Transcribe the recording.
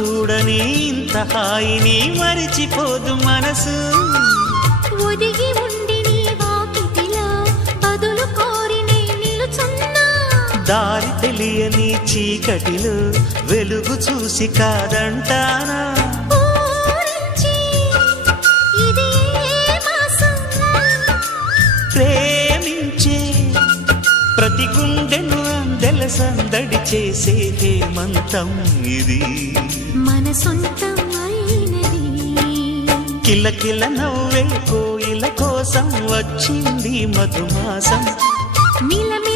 చూడని ఇంత హాయిని మరిచిపోదు మనసు. ఒదిగి ఉండి నీ వాకిటిలో బదులు కోరి నే నిలుచున్నా. దారి తెలియని చీకటిలో వెలుగు చూసి కాదంటానా. ప్రేమించే ప్రతి గుండెను అందెల సందడి చేసే హేమంతం ఇది. మన సొంతం అయినది. కిలకిల నవ్వే కోయిల కోసం వచ్చింది మధుమాసం. మిలమిల